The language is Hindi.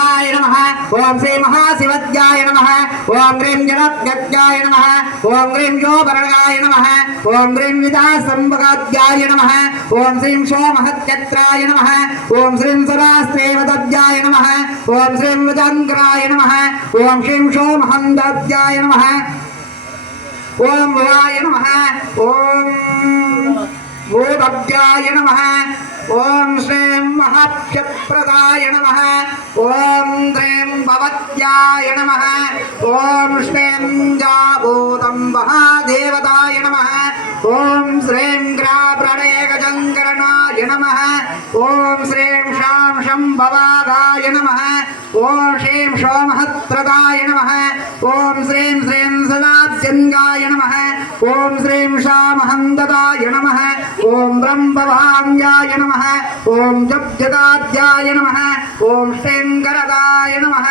महादेवताय नमः ओम श्री महाशिवज्ञाय नमः ओम ह्रीं जनज्ञाय नमः ओम ह्रीं शोभरगाय नमः ओम ह्रीं विदासंभगाद्याय नमः ओम श्रीं सोमहत्यत्राय नमः ओम श्रीं सुरास्त्रेवदब्जाय नमः ओम श्रीं विजंग्राय नमः ओम श्रीं सोमहंदब्जाय नमः ओम वाय नमः ओम भूतभ्याय नमः ओम श्रीं महाभ्यप्रदाय नमः ओम ह्रीं भवत्याय नमः ओम श्रीं जाभूतं महादेवताय नमः ओम श्रीं ग्राप्रणेकजङ्करणाय नमः ओम श्रीं शां शम्भवागाय नमः ओम श्रीं सोमहत्रदाय नमः ओम श्रीं श्रीं सदाद्यङ्गाय नमः ओम श्रीं शामहन्ददाय नमः ओम ब्रह्मभाम्याय नमः ओम जप्जदाद्याय नमः ओम श्रींगरदाय नमः